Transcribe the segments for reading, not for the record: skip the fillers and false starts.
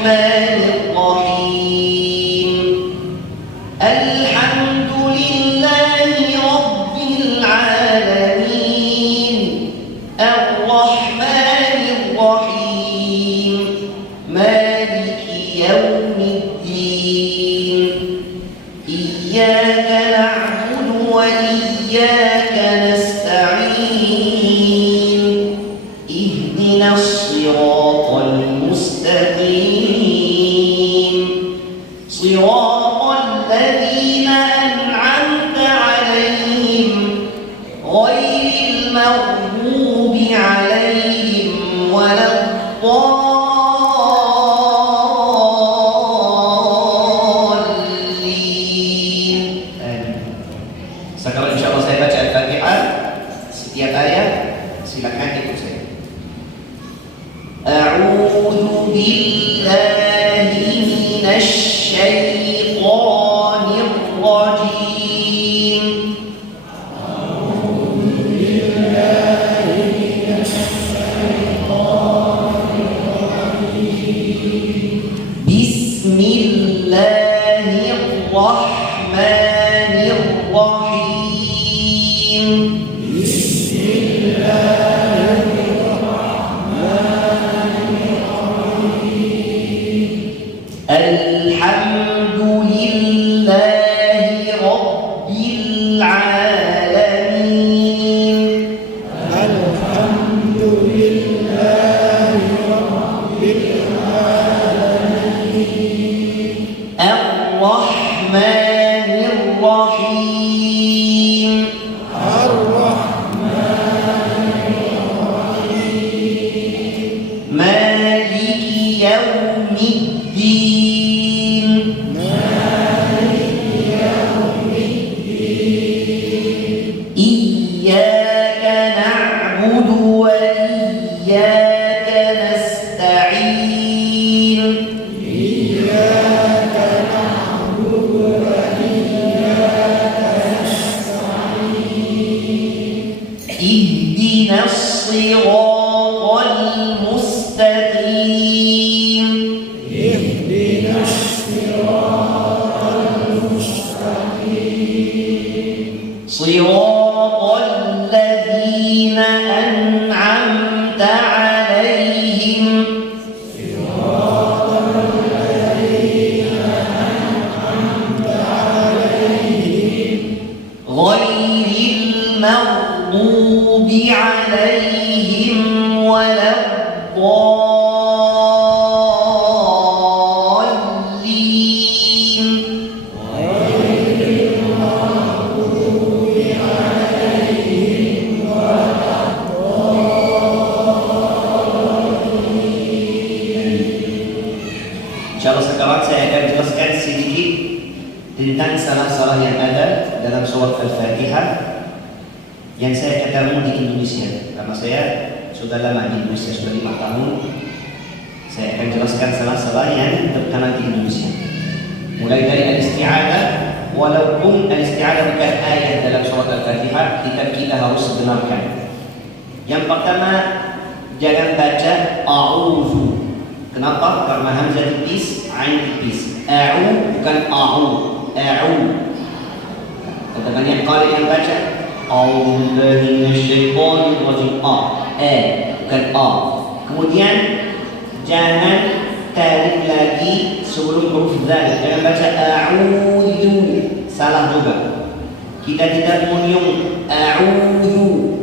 الرحمن الرحيم الحمد لله رب العالمين الرحمن الرحيم مالك يوم الدين إياك نعبد وإياك نستعين اهدنا الصراط المستقيم صراط الذين أنعمت عليهم غير المغضوب عليهم ولا الضالين. Sekarang insya Allah saya baca Al-Fatihah setiap ayat, silakan ikut saya. A'udzu billahi minasy syaithanir rajim. Bismillahirrahmanirrahim. Alhamdulillahi Rabbil Alamin. Ar-Rahmanir Rahim. Maliki Yawmiddin. Iyyaka na'budu wa iyyaka nasta'in. Ihdinas siratal mustaqim. Siratal ladzina an'amta 'alaihim ghairil maghdubi 'alaihim waladdallin. Insyaallah sekarang saya akan jelaskan sedikit tentang salah-salah yang ada dalam surat Al-Fatihah yang saya ketemu di Indonesia. Karena saya sudah lama di Indonesia, sudah 5 tahun. Saya akan jelaskan salah-salah yang terkenal di Indonesia. Mulai dari al-isti'adah, walaupun al-isti'adah bukan ayat dalam surat Al-Fatihah, kita harus benarkan. Yang pertama, jangan baca a'udzu. Kenapa? Karena hamzah tipis, ain tipis. A'u bukan a'u, a'u. Kata banyak kali yang baca a'udzu billahi minasyaitonir rajim. Bukan a. Kemudian jangan tarik lagi sebelum huruf dzal. Jangan baca a'udzu, salah juga. Kita tidak menyung a'udzu.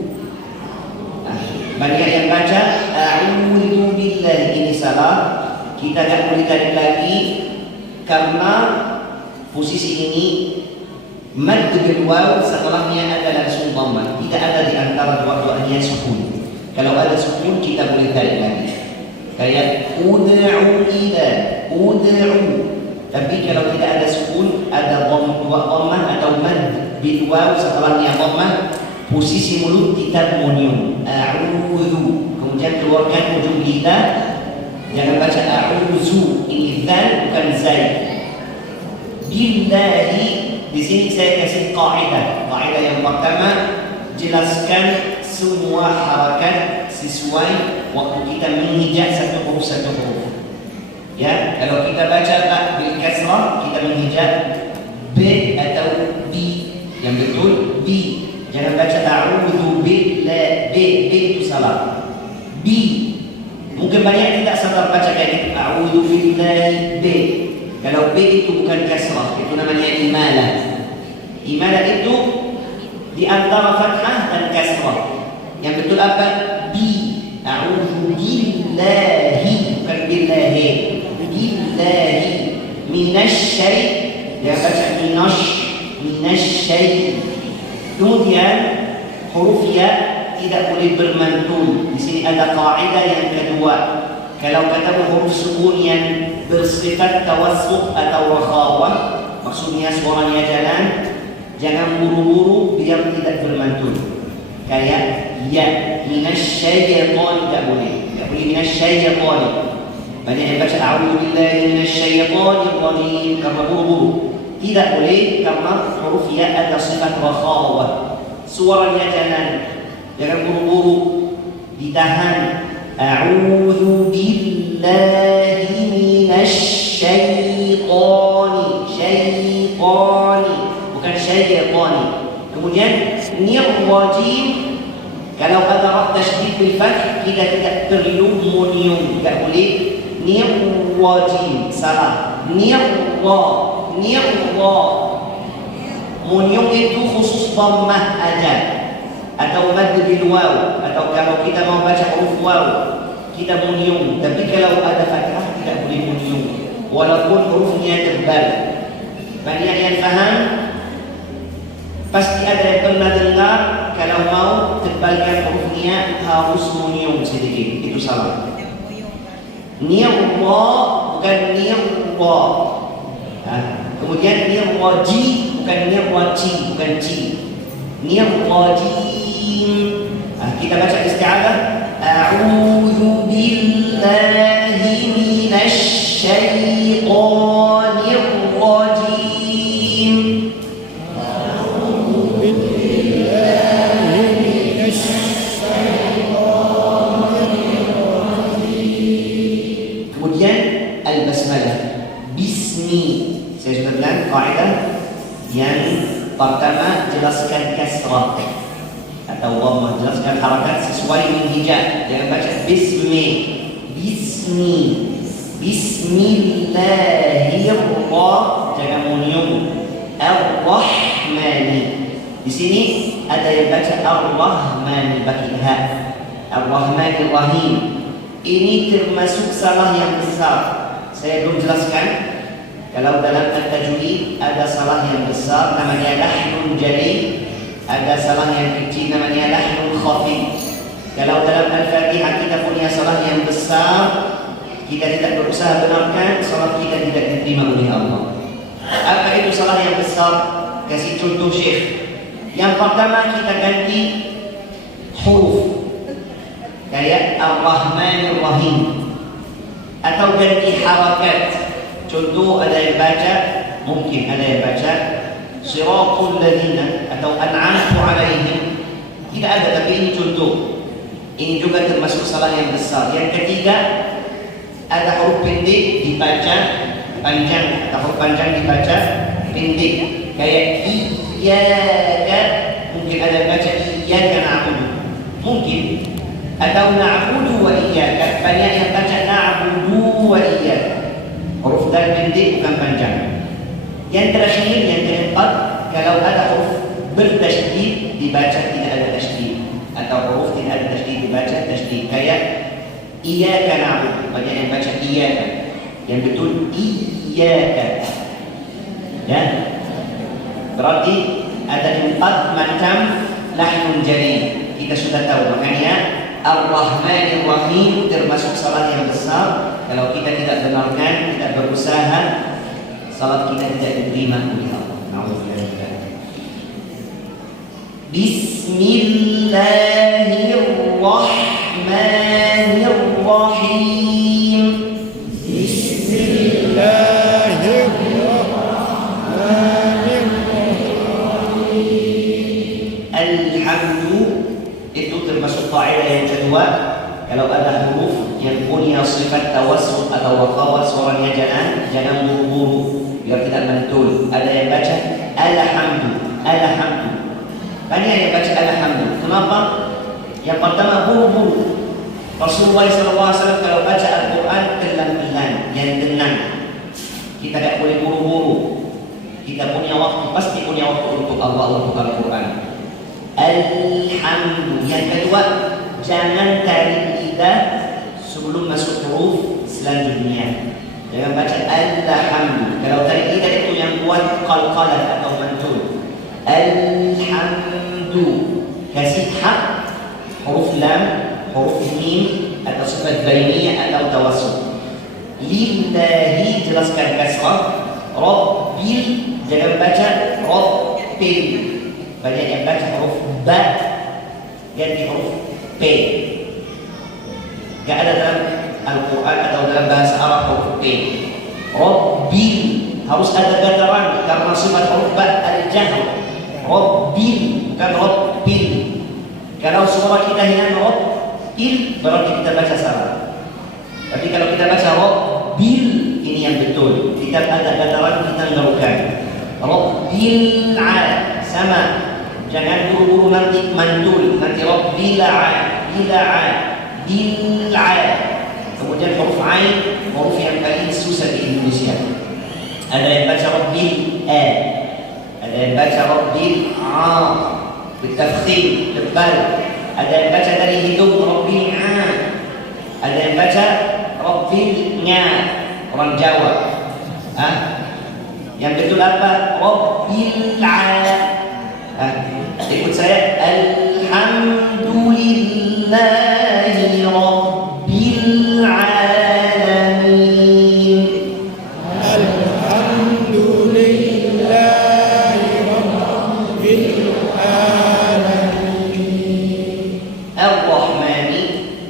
Banyak yang baca a'udzu billahi, ini salah. Kita tak boleh tarik lagi karena posisi ini mad bil waw setelahnya ada langsung dhamma. Tidak ada di antara dua-duanya sukun. Kalau ada sukun kita boleh tarik lagi. Kayak ud'u ila, ud'u. Tapi kalau tidak ada sukun, ada dhamma atau mad bil waw setelahnya dhamma, posisi mulut kita monyong a'udzu, kemudian keluarkan ujung lidah. Jangan baca a'udzu, ini dzal bukan zai. Billahi, di sini saya kasih kaidah. Kaidah yang pertama, jelaskan semua harakat sesuai waktu kita menghijab satu huruf. Ya, kalau kita baca ba bil kasrah, kita menghijab b atau bi. Yang betul bi. Jangan baca a'udzu billah, b itu salah. Bi. Mungkin banyak tidak sadar baca kayak gitu. A'udzu billahi b. Kalau b itu bukan kasrah, itu namanya imalah. Imalah itu di antara fathah dan kasrah. Yang betul apa? Bi. A'udzu billahi, bukan billahi. Billahi minasyai. Dia baca minasyai. Kemudian huruf ya tidak boleh bermantul. Di sini ada kaidah yang kedua. Kalau kata huruf sukun yang bersifat tawassut atau rakhawah, maksudnya suaranya jalan, jangan buru-buru biar tidak bermantul. Kayak ya minasyaitan tidak boleh. Tidak boleh minasyaitan. Banyak yang baca a'udzu billahi minasyaitonir rajim karena buru-buru. Tidak boleh karena huruf ya ada sifat rakhawah. Suaranya jalan. Jangan buru-buru. Ditahan. A'udzu billahi minasyaitonir syaitani, bukan syaitani. Kemudian nirrajim. Kalau ada ra tasydid bil fath, kita tidak perlu munium. Tidak boleh nirrajim. Salah. Nirra. Munium itu khusus dhammah aja, atau mad bil waw, atau kalau kita mau baca huruf waw kita munium. Tapi kalau ada fathah tidak boleh munium walaupun hurufnya tebal. Banyak yang faham, pasti ada yang pernah dengar kalau mau tebalkan hurufnya harus munium sedikit. Itu salah. Nirra bukan nirra. Kemudian nirwaji bukan nirwaji, bukan ci. Nirwajim. Kita baca isti'adzah. A'udzu billahi minasyaitonir rajim. A'udzu billahi minasyaitonir rajim. Kemudian al-basmalah. Bismi. Saya sudah bilang kaidah yang pertama jelaskan kasrah atau dhammah, jelaskan harakat sesuai dengan hijab. Jangan baca bismi. Bismillahirrahmanirrahim. Jangan munium. Ar-Rahmani. Di sini ada yang baca Ar-Rahmani pakai ha. Ar-Rahmanirrahim. Ini termasuk salah yang besar. Saya belum jelaskan. Kalau dalam at-tajwid ada salah yang besar namanya lahnun jali, ada salah yang kecil namanya lahnun khafi. Kalau dalam Al-Fatihah kita punya salah yang besar, kita tidak berusaha benarkan, salat kita tidak diterima oleh Allah. Apa itu salah yang besar? Kasih contoh Syekh. Yang pertama kita ganti huruf kayak Ar-Rahmanir-Rahim, atau ganti harakat. Contoh ada yang baca, mungkin ada yang baca Siratul Ladzina atau An'amtu Alaihim. Tidak ada, tapi ini contoh. Ini juga termasuk salah yang besar. Yang ketiga, ada huruf pendek dibaca panjang, atau huruf panjang dibaca pendek. Kayak iyyaka, mungkin ada yang baca iyyaka na'budu. Mungkin. Atau na'budu wa iyyaka. Banyak yang baca na'budu wa iyyaka. Huruf dal pendek bukan panjang. Yang terakhir, yang keempat, kalau ada huruf bertasydid dibaca tidak ada tasydid, atau huruf tidak ada tasydid dibaca tasydid. Kayak iyyaka na'budu, banyak yang baca iyyaka. Yang betul iyyaka. Ya. Berarti ada 4 macam lahnun jali. Kita sudah tahu, makanya Ar-Rahmanir-Rahim termasuk salat yang besar. Kalau kita tidak benarkan, tidak berusaha, salat kita tidak diterima oleh Allah. Bismillahirrahmanirrahim. Bismillahirrahmanirrahim. Alhamdu itu termasuk kaidah yang kedua. Kalau ada huruf yang punya sifat tawassul atau waqawat, suaranya jangan buru-buru biar tidak mentul. Ada yang baca alhamdu, alhamdu. Banyak yang baca alhamdu. Kenapa? Yang pertama buru-buru. Rasulullah SAW kalau baca Al-Quran pelan-pelan, yang tenang. Kita tidak boleh buru-buru. Kita punya waktu, pasti punya waktu untuk Allah, untuk Al-Quran. Alhamdu. Yang kedua, jangan tarik lidah sebelum masuk huruf selanjutnya. Jangan baca alhamdu. Kalau tarik lidah itu yang kuat qalqalah atau mantul. Alhamdu. Kasih hak huruf lam, huruf mim atau sifat bainiyah atau tawassul. Lillahi jelaskan kasrah. Rabbil jangan baca Rabbil. Banyak yang baca huruf ba ganti huruf p. Gak ada dalam Al-Quran atau dalam bahasa Arab huruf p. Rabbil harus ada getaran karena sifat huruf ba al-jahr. Rabbil bukan Rabbil. Kalau suara kita hilang Rabbil berarti kita baca salah. Tapi kalau kita baca Rabbil ini yang betul. Kita ada getaran kita lakukan. Rabbil sama. Jangan buru-buru nanti mantul. Nanti Rabbil bil'a. Kemudian huruf ain, huruf yang paling susah di Indonesia. Ada yang baca Rabbil a, ada yang baca Rabbil a, bitafkhim tebal. Ada yang baca dari hidung Rabbil a, ada yang baca Rabbil nya, orang Jawa. Yang betul apa? Rabbil a. Ikut saya. Alhamdulillahi Rabbil alamin. Alhamdulillahi Rabbil alamin. Ar-Rahmani.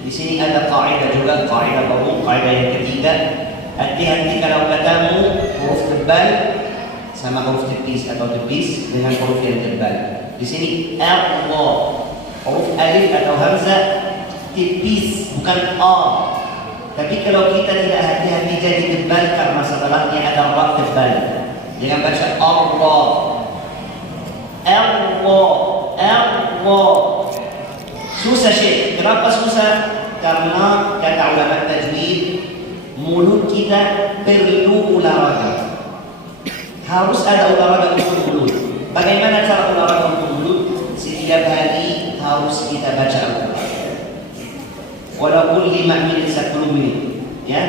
Di sini ada kaidah juga, kaidah baru, kaidah yang ketiga. Hati-hati kalau katamu huruf tebal sama huruf tipis atau tipis dengan huruf yang tebal. Di sini Allah, huruf alif atau hamzah tipis bukan a. Tapi kalau kita tidak hati-hati jadi tebal karena setelahnya ada ra tebal. Jangan baca Allah. Allah. Susah Syekh. Kenapa susah? Karena kata ulama tajwid, mulut kita perlu olahraga. Harus ada olahraga untuk mulut. Bagaimana cara olahraga untuk mulut? Setiap hari harus kita baca Al-Quran. Walaupun 5 menit, 10 menit. Ya,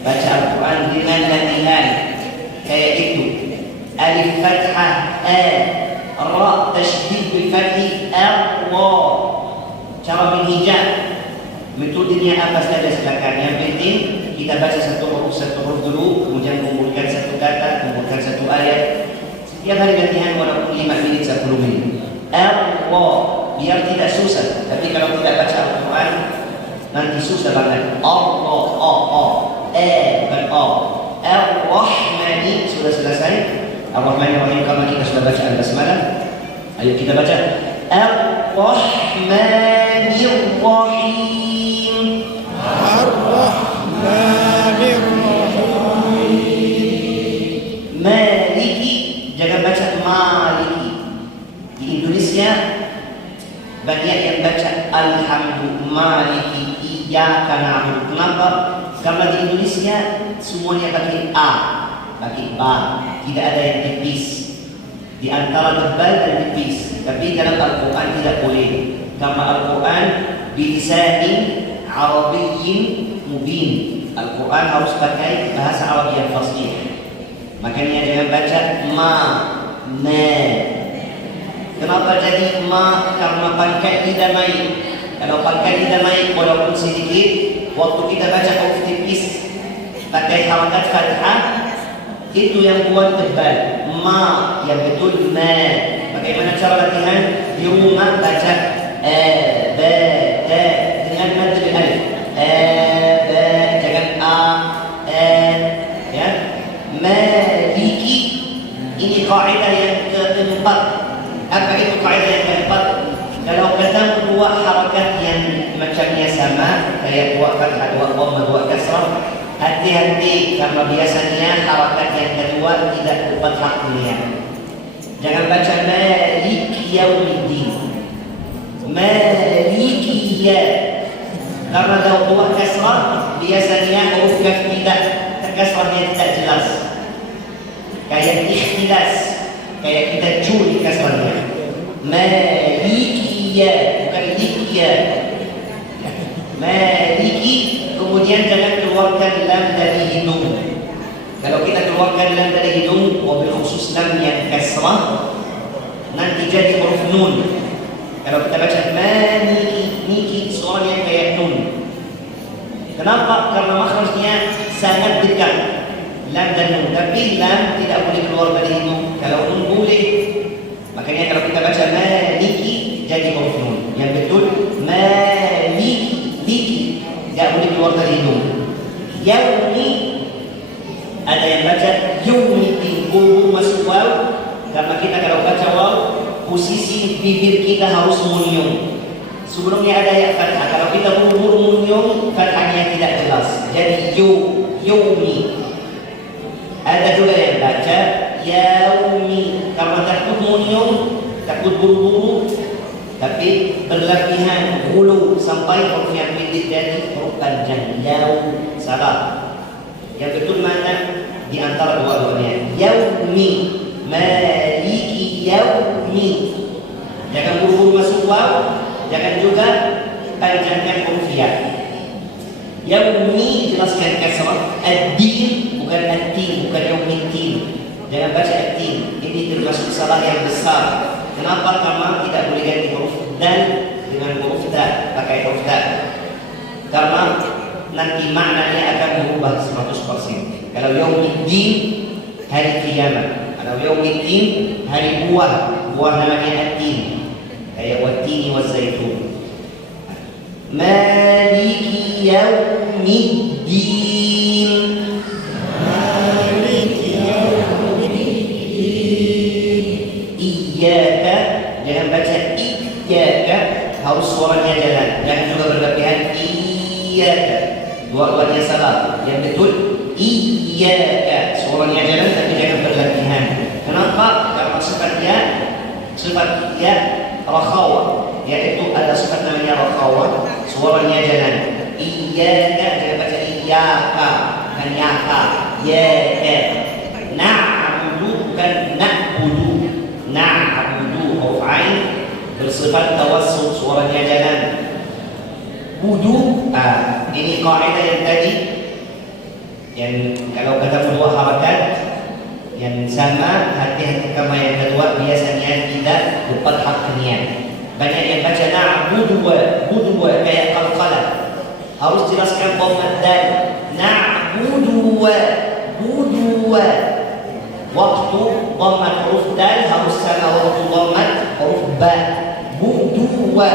baca Al-Quran dengan latihan. Kayak itu. Alif fathah a, ra tasydid bil fathi Allah. Cara menghijab. Metodenya apa saja silakan. Yang penting kita baca satu huruf dulu, kemudian kumpulkan satu kata, kumpulkan satu ayat. Setiap hari latihan walaupun 5 menit, 10 menit. Allah, biar tidak susah. Tapi kalau tidak baca Al-Quran, nanti susah banget. Allah, bukan Ar-Rahmani sudah selesai. Ar-Rahmanir-Rahim karena kita sudah baca Al-Basmalah. Ayo kita baca Ar-Rahmanir-Rahim. Maliki, jangan baca Maliki. Di Indonesia banyak yang baca Alhamdulillah Maliki Iyyaka na'budu. Kenapa? Karena di Indonesia semuanya pakai A, pakai ba, tidak ada yang tipis. Di antara tebal dan tipis. Tapi dalam Al-Quran tidak boleh. Karena Al-Quran bilisanin Arabiyyin mubin. Al-Quran harus pakai bahasa Arab yang fasih. Makanya jangan baca ma. Kenapa jadi ma? Karena pangkat lidah naik. Kalau pangkat lidah naik walaupun sedikit, waktu kita baca huruf tipis pakai harakat fathah, itu yang buat tebal. Ma yang betul ma. Bagaimana cara latihan? Di rumah baca ba ta dengan mad bil alif. Ba, jangan ya. Maliki. Ini kaidah yang keempat. Apa itu kaidah yang keempat? Kalau ketemu dua harakat yang macamnya sama, kayak dua fathah, dua dhamma, dua kasrah, hati-hati karena biasanya harakat yang kedua tidak tepat haknya. Jangan baca Malik Yaumiddin, Maliki ya, karena dua kasrah biasanya huruf kaf tidak kasrahnya tidak jelas. Kayak ikhtilas, kayak kita curi kasrahnya. Maliki ya, bukan likya. Maliki, kemudian jangan keluarkan lam dari hidung. Kalau kita keluarkan lam dari hidung, wabil khusus lam yang kasrah, nanti jadi huruf nun. Kalau kita baca maliki, niki suaranya kayak nun. Kenapa? Karena makhrajnya sangat dekat, lam dan nun. Tapi lam tidak boleh keluar dari hidung. Kalau nun boleh. Makanya kalau kita baca maliki jadi huruf nun. Yang betul maliki, liki, tidak boleh keluar dari hidung. Yaumi, ada yang baca yaumiddin, buru masuk waw. Karena kita kalau baca waw, posisi bibir kita harus munyung. Sebelumnya ada yang fathah. Kalau kita buru-buru munyung, fathahnya tidak jelas. Jadi yaumi. Ada juga yang baca yaumi, karena takut munyung, takut buru-buru, tapi berlebihan hulu sampai hurufnya pendek jadi huruf panjang. Yau, salah. Yang betul mana di antara dua-duanya. Yaumi, maliki yaumi. Jangan buru-buru masuk waw, jangan juga panjangkan huruf ya. Yaumi jelaskan kasrah. Ad-din bukan ad-din, bukan yaumiddin. Jangan baca ad-din. Ini termasuk salah yang besar. Kenapa? Karena tidak boleh ganti huruf dan dengan huruf da, pakai huruf da. Karena nanti maknanya akan berubah 100%. Kalau yaumiddin hari kiamat. Kalau yaumiddin hari buah, buah namanya ad-din. Kayak wat-tini waz-zaitun. Maliki yaumiddin. Maliki yaumiddin. Iyyaka, jangan baca iyyaka, harus suaranya jalan. Jangan juga berlebihan iyyaka. Dua-duanya salah. Yang betul iyyaka, suaranya jalan tapi jangan berlebihan. Kenapa? Karena sifat ya rakhawa, yaitu ada sifat namanya rakhawa, suaranya jalan. Iyyaka, jangan baca iyyaka, bukan yaka. Ya, na'budu bukan na'budu. Na'budu huruf ain bersifat tawassut, suaranya jalan. Budu, ini kaidah yang tadi, yang kalau ketemu dua harakat yang sama, hati-hati kama yang kedua biasanya tidak dapat haknya. Banyak yang baca na'budu wa kayak qalqalah. Harus jelaskan dhamma dal. Na'budu wa, budu wa. Waktu dhamma huruf dal harus sama waktu dhamma huruf ba. Budu wa,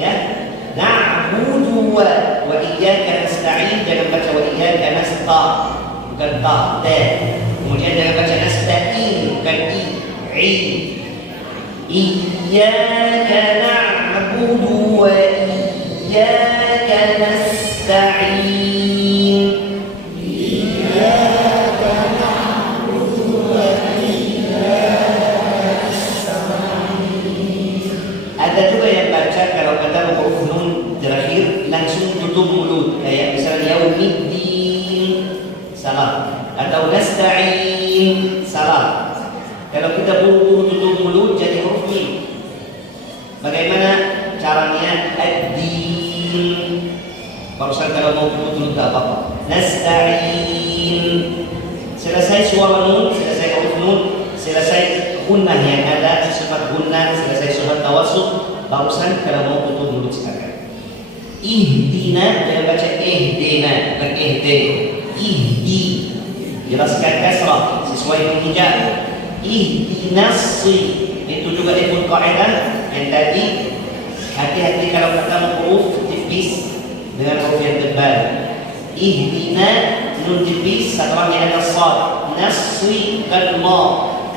ya. Na'budu wa iyyaka nasta'in, jangan baca wa iyyaka nasta, bukan ta, ta. Kemudian jangan baca nasta'in, bukan i. Iyyaka na'budu wa iyyaka nasta'in. Iyyaka na'budu wa iyyaka nasta'in. Ada juga yang baca kalau kata huruf nun terakhir langsung tutup mulut, kayak misalnya yaumiddin, salah. Atau nasta'in, salah. Kalau kita buru-buru tutup mulut jadi huruf mim. Bagaimana caranya? Ad-din. Barusan kalau mau tutup mulut tak apa-apa. Nasta'in. Selesai suara nun, selesai huruf nun, selesai gunnah yang ada, sifat gunnah, selesai sifat tawassut. Barusan kalau mau tutup mulut sekarang. Ihdina, jangan baca ihdina, bukan ihdi. Ihdi. Jelaskan kasrah sesuai dengan hijab. Ihdinasi, itu juga ikut kaidah yang tadi. Hati-hati kalau ketemu huruf tipis dengan huruf yang tebal. Ihdina, nun tipis setelahnya ada sad. Nasri bukan ma,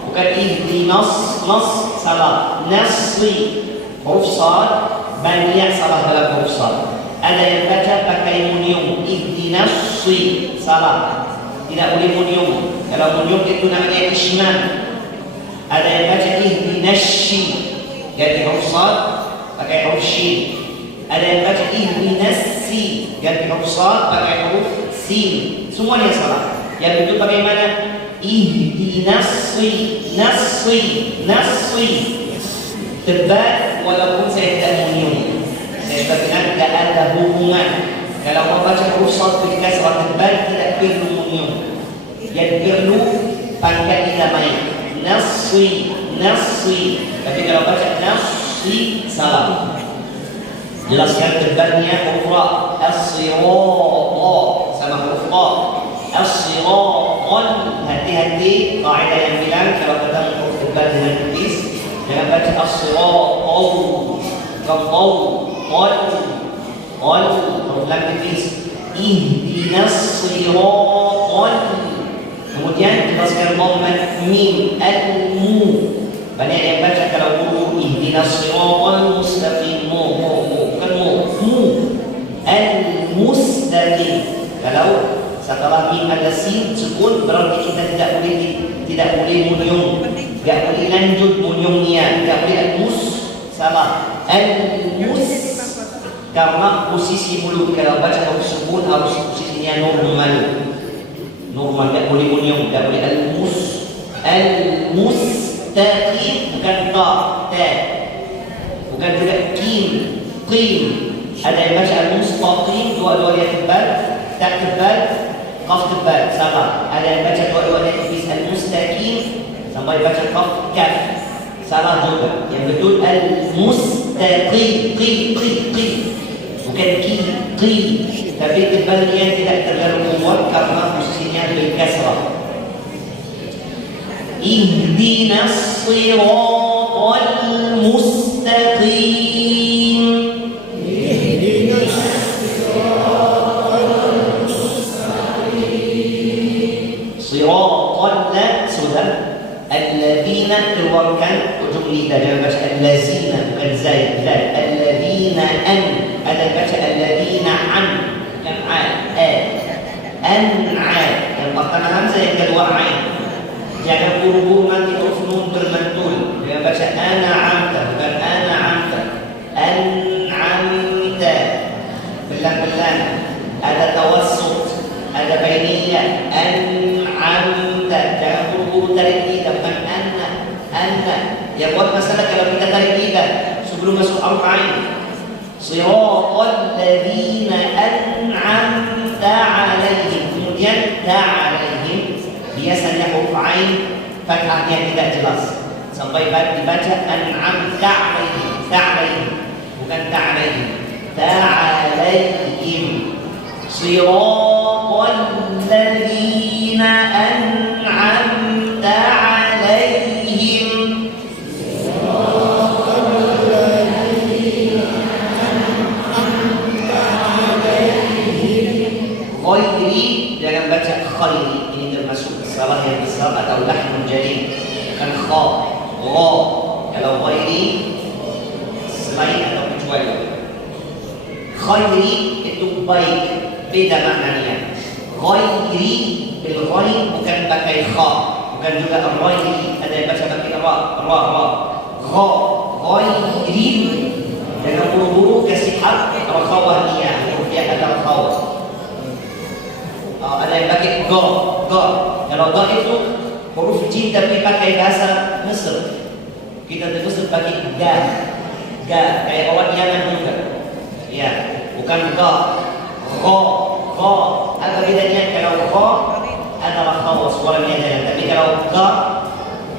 bukan ihdinas, nas salah. Nasri huruf sad banyak salah dalam huruf sad. Ada yang baca pakai munyung, ihdinas si, salah. Tidak boleh munyung. Kalau munyung itu namanya isman. Ada yang baca ihdinas si, ganti huruf sad pakai huruf shin. Ada yang baca ihdinas si, ganti huruf sad pakai huruf sin. Semuanya salah. Yang betul bagaimana? Ihdinas si, nassi, nassi. Tebal walaupun saya tidak munyung. Saya sebutkan tidak ada hubungan. Kalau mau baca huruf sad ketika salat tebal tidak perlu munyung. Yang perlu pangkat idamai. Nassi, nassi. Tapi kalau baca nassi salah. Jelaskan tebalnya huruf ra. As-sirata sama huruf ra. As-siratan. Hati-hati kaidah yang bilang kalau ketemu huruf tebal dengan tipis jangan baca as-sirata. Qal huruf lam tipis. Ihdinas siratan. Kemudian jelaskan dhamma mim al-mu. Banyak yang baca kalau guru ihdinas siratal mustaqim, bukan mu al-mustaqim. Kalau setelah mim ada sin sukun berarti kita tidak boleh munyung, tidak boleh lanjut munyungnya, tidak boleh al-mus, salah al-mus karena posisi mulut kalau baca huruf sukun harus posisinya normal, tidak boleh munyung, tidak boleh al-mustaqim, bukan ta, bukan juga qim. Ada yang baca al-mustaqim dua-duanya tebal, tak tebal, qaf tebal, salah. Ada yang baca dua-duanya tipis, al-mustaqim sampai baca qaf kaf, salah juga. Yang betul al-mustaqim, bukan qi, tapi tebalnya tidak terlalu kuat karena posisinya lebih kasrah. Ihdinas siratal mustaqim. Ihdinas siratal mustaqim. Siratal sudah. Alladzina keluarkan ujung lidah, jangan baca allazina, bukan zaid, alladzina an. Ada baca alladzina an, bukan an'a. Yang pertama hamzah, yang kedua ain. Jangan buru-buru nanti huruf nun bermantul. Jangan baca an'amta, bukan an'amta. An'amta. Belang-belang. Ada tawassut, ada bainiyah. An'amta. Jangan buru-buru tarik lidah, bukan anna. Yang buat masalah kalau kita tarik lidah sebelum masuk huruf ain. Siratal ladzina an'amta 'alaihim. Kemudian ta'alaihim biasanya huruf ain fathahnya tidak jelas sampai dibaca an'amta 'alaihim, bukan ta'alaihim, ta'alaihim. Siratal ladzina an'amta 'alaihim. Ghairi, jangan baca khairi. Ini termasuk salah yang besar atau lahmun jali, bukan kha, ra. Kalau ghairi selain atau kecuali. Khairi itu baik, beda maknanya. Ghairi bil ghairi bukan pakai kha, bukan juga ghairi. Ada yang baca pakai ra. Gha, ghairi. Jangan buru-buru kasih hak rakhawah dia, dia ada rakhawah. Ada yang pakai go. Kalau go itu huruf jim tapi pakai bahasa Mesir. Kita di Mesir pakai ga, kayak orang Yaman juga. Ya, bukan go. Apa bedanya? Kalau go adalah khawas, suaranya jalan. Tapi kalau ga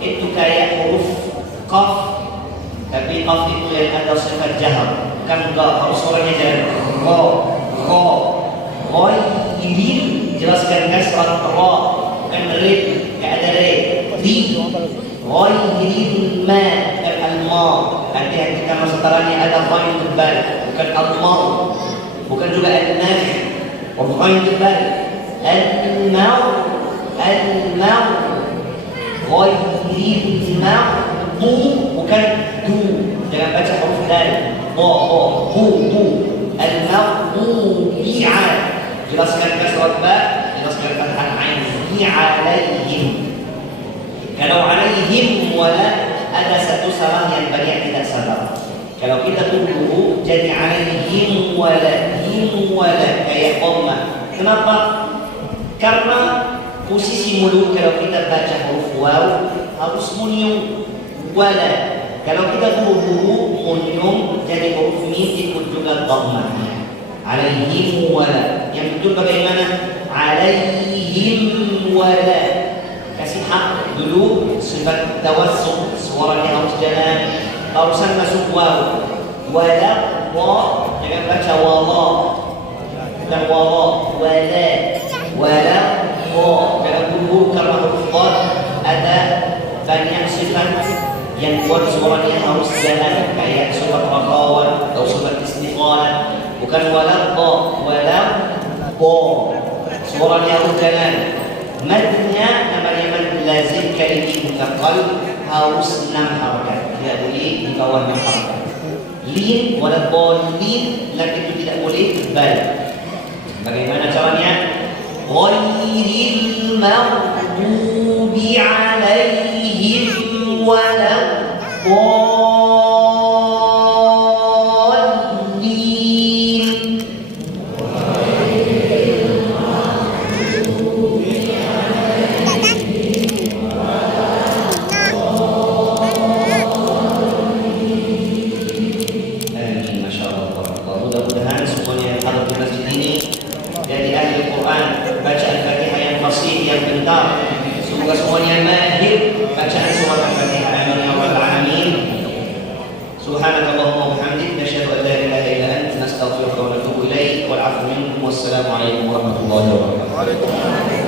itu kayak huruf qaf, tapi qaf itu yang ada sifat jahar. Bukan ga, harus suaranya jalan. Ghairi jelaskan kasrah ra, bukan rid, enggak ada rid. Ghairil ma, bukan al-ma. Hati-hati kalau setelahnya ada ghain tebal, bukan al-ma, bukan juga al-nafi, ghain tebal. Al-mau, ghairil ma'du, bukan du. Jangan baca huruf dal. Bu. Al-mau bi'a. Jelaskan kasrat ba, jelaskan fathah ain. Bi'alaihim. Kalau alaihim wala ada satu salah yang banyak tidak salah. Kalau kita tunggu jadi alaihim wala kayak dhamma. Kenapa? Karena posisi mulut kalau kita baca huruf waw harus munyung wala. Kalau kita buru-buru munyung jadi huruf mim ikut juga dhammahnya. Alaihim wala. Yang betul bagaimana? Alaihim wala. Kasih hak dulu sifat tawassuk, suaranya harus jalan. Barusan masuk waw. Wala wa, jangan baca wala. Bukan wala, wala. Wala wa. Jangan buru karena huruf dad ada banyak sifat yang buat suaranya harus jalan kayak sifat raqawan atau sifat istiqalah. Bukan wala wa, wala wa. Suaranya harus jalan. Madnya namanya mad lazim kalimi mutaqqal harus 6 harakat, tidak boleh di bawah 6 harakat. Lin wala dhalin lagi itu tidak boleh bal. Bagaimana caranya? Ghairil maghdubi alaihim wala semoga semuanya mahir bacaan surah Al-Fatihah. Amin ya rabbal alamin. Subhanakallahumma wa bihamdik nasyhadu an la ilaha illa anta nastaghfiruka wa natubu ilaik wal 'afwu minkum wassalamu alaikum warahmatullahi wabarakatuh.